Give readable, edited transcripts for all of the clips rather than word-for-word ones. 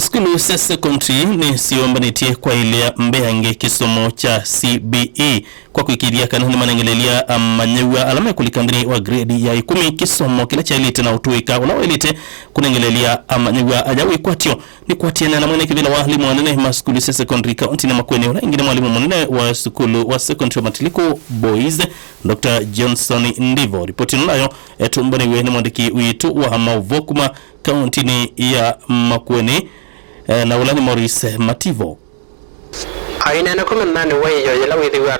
Skulu ya secondary ni siombaniti kwa ile mbeange kisomo cha CBE kwa kuikiria kanuni manengelelia manyewa alama ya kulikandini wa grade ya 10 kisomo kila cha elite na utuika wala elite kunengelelia manyewa ajawi kwatio ni kwatiana na mwene kivila walimu wanene ma skulu ya secondary county na makwene wala ingine mwalimu mwanene wa skulu wa secondary Matiliko Boys Dr. Johnson Ndivo ripoti nayo tumbani wene mwandiki uitu wa Mauvokuma county ni ya makwene na ulani Maurice Mativo. Aina na kuma nani wayo yala withi wa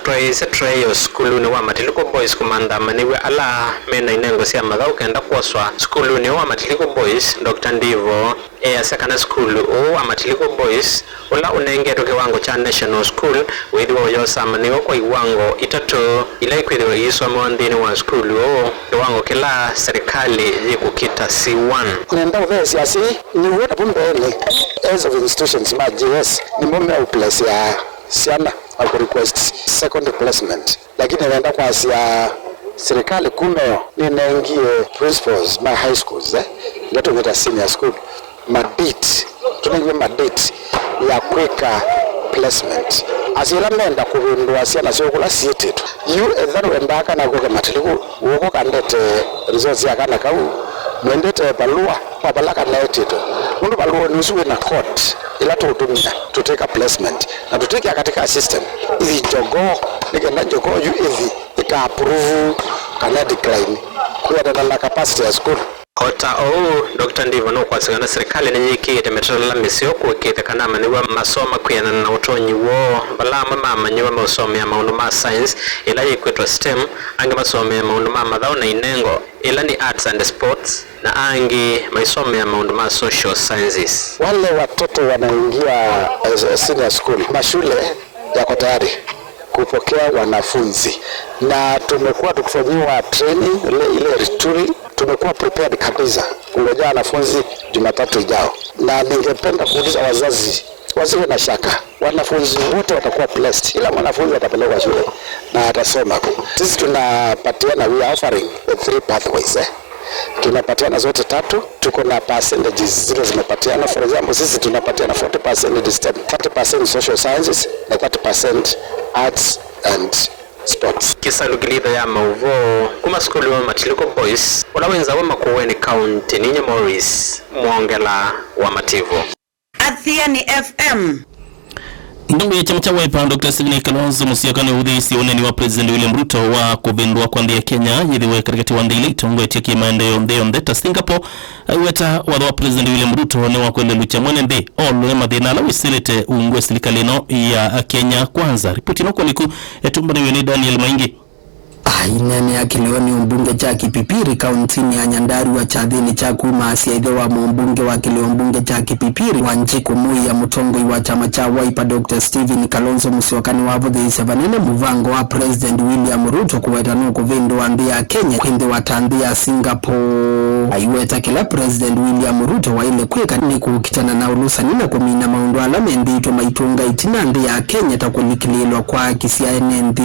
trayo skulu ni wa Matiliko Boys kumanda maniwe ala mena inengo siya madhau kenda kuwaswa skulu ni wa Matiliko Boys Dr. Ndivo sekana skulu wa Matiliko Boys ula unenge toke wango cha national school withi wa yosa maniwe kwa iwango itatu ila ikwithi wa iswa mwandini wa skulu iwango kila serikali yikukita C1 kunenda uvesi ya si ni weta pumbele as of institutions ma GS ni mume uplesi ya siana aku request second placement lakini naenda kwa asia serikali kumeo ninaingie principals ma high schools ngato ngeta senior school madate tunaingia madate ya quicker placement asira menda kubindwa siana sio kula siete tu you then wenda kana kwa Matiliko uko kandete results ya kana kau mwendete balua kwa balaka na etito mundu balua nusuwe na court ila tutumia to take a placement na to take katika system hizi jogo nigenda jogo you hivi ita approve kana decline kwa na capacity ya school Kota Dr. Ndivo no kwa sagana serikali ni nyiki itemetrola misio kuwekete kana maniwa masoma kuyana na utonyi wo bala mama manyiwa mausome ya maundu ma science ila yikwetwa STEM ange masome ya maundu ma madhao na inengo ila ni arts and sports na ange maisome ya maundu ma social sciences. Wale watoto wanaingia senior school mashule yako tayari kupokea wanafunzi na tumekuwa tukifanyiwa training ile retooling tumekuwa prepared kabisa kungoja wanafunzi Jumatatu ijao na ningependa kuuliza wazazi wasiwe na shaka wanafunzi wote watakuwa blessed ila mwanafunzi atapelekwa shule na atasoma sisi tunapatiana we are offering 3 pathways tunapatiana zote tatu tuko na percentages zile zimepatiana for example sisi tunapatiana 40% STEM 30% social sciences na 30% arts and sports. Kisa lugilida ya Mauvo kuma skulu wa Matiliko Boys walawenza wa Makueni County ninye Maurice Mwongela wa Mativo Athia ni FM. Ndungu ya chama cha Wiper Dr. Stephen Kalonzo Musyoka udhisi oneni wa President William Ruto wa kuvindua kwa ndia Kenya yithiwe katikati wa ndili tongo etiki maendeleo ndeta Singapore weta wa President William Ruto ne wa kwenda lucha mwene ndi olwe madina la wisilete ungwe serikali no ya Kenya kwanza ripoti no kuliku etumbani wene Daniel Maingi. Inene ya kilewani mbunge cha Kipipiri kauntini ya Nyandarua wa chadhini cha kumasi ya idewa mbunge wa kileo mbunge cha Kipipiri wa Njiku Mui ya Mutongoi wa chama cha Wiper Dr. Stephen Kalonzo Musyoka wa Vuthe 7 muvango wa President William Ruto kuwetanu kuvindua ndia Kenya kwindi watandia Singapore aiweta kila President William Ruto wa ile kweka ni kukitana na ulusa nina kumina maundu alame ndito maitunga itina ndia Kenya takulikililwa kwa kisiaenendi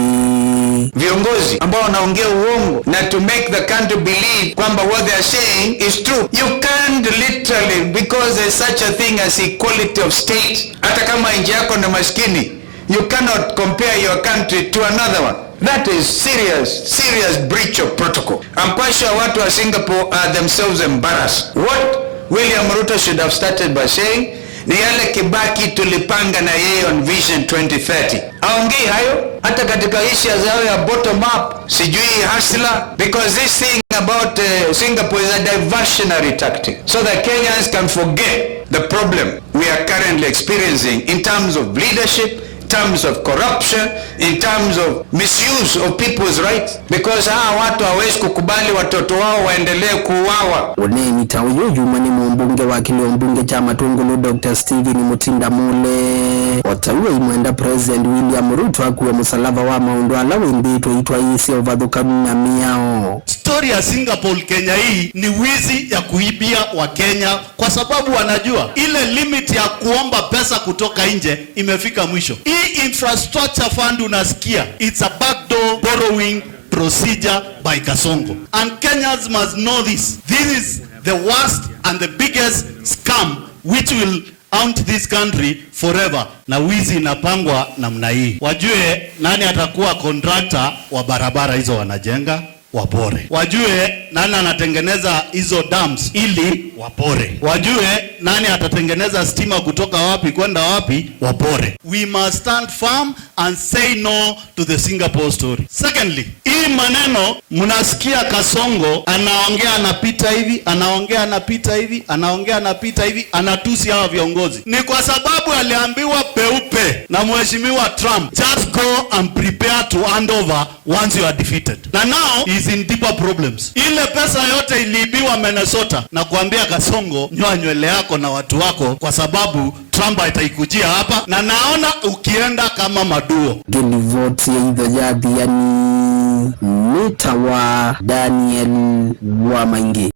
viongozi ambao wanaongea uongo na to make the country believe kwamba what they are saying is true. You can't literally, because there's such a thing as equality of state. Hata kama nchi yako ni maskini, you cannot compare your country to another one. That is serious breach of protocol. I'm sure watu wa Singapore are themselves embarrassed. What William Ruto should have started by saying ni yale Kibaki tulipanga na yeye on Vision 2030. Aongei hayo hata katika issues zao ya bottom up, sijui hasla, because this thing about Singapore is a diversionary tactic so that Kenyans can forget the problem we are currently experiencing in terms of leadership, in terms of corruption, in terms of misuse of people's rights, because watu hawezi kukubali watoto wao waendelee kuuawa. Oneni tauyo yumani mbunge wa kileo mbunge cha Matungulu Dr. Stephen Mutinda Mule watawe imwenda President William Ruto akuwe musalava wa maundu alawe ndito itwa isi ovadhuka na miao. Story ya Singapore Kenya hii ni wizi ya kuibia wa Kenya kwa sababu wanajua ile limit ya kuomba pesa kutoka nje imefika mwisho. Hii infrastructure fund unasikia, it's a backdoor borrowing procedure by Kasongo. And Kenyans must know this. This is the worst and the biggest scam which will haunt this country forever. Na wizi inapangwa namna hii. Wajue nani atakuwa contractor wa barabara hizo wanajenga, wapore. Wajue nani anatengeneza hizo dams ili wapore. Wajue nani atatengeneza stima kutoka wapi kwenda wapi, wapore. We must stand firm and say no to the Singapore story. Secondly, hii maneno mnasikia Kasongo anaongea anapita hivi, anaongea anapita hivi, anaongea anapita hivi, anatusi hawa viongozi. Ni kwa sababu aliambiwa peupe na mheshimiwa Trump, just go and prepare to hand over once you are defeated. Na now is in deeper problems. Ile pesa yote iliibiwa Minnesota, na kuambia Kasongo, nyoa nywele yako na watu wako, kwa sababu Trump ataikujia hapa, na naona ukienda kama maduo. Gilivoti ya idhojadhi yani Mita wa Daniel wa Maingi.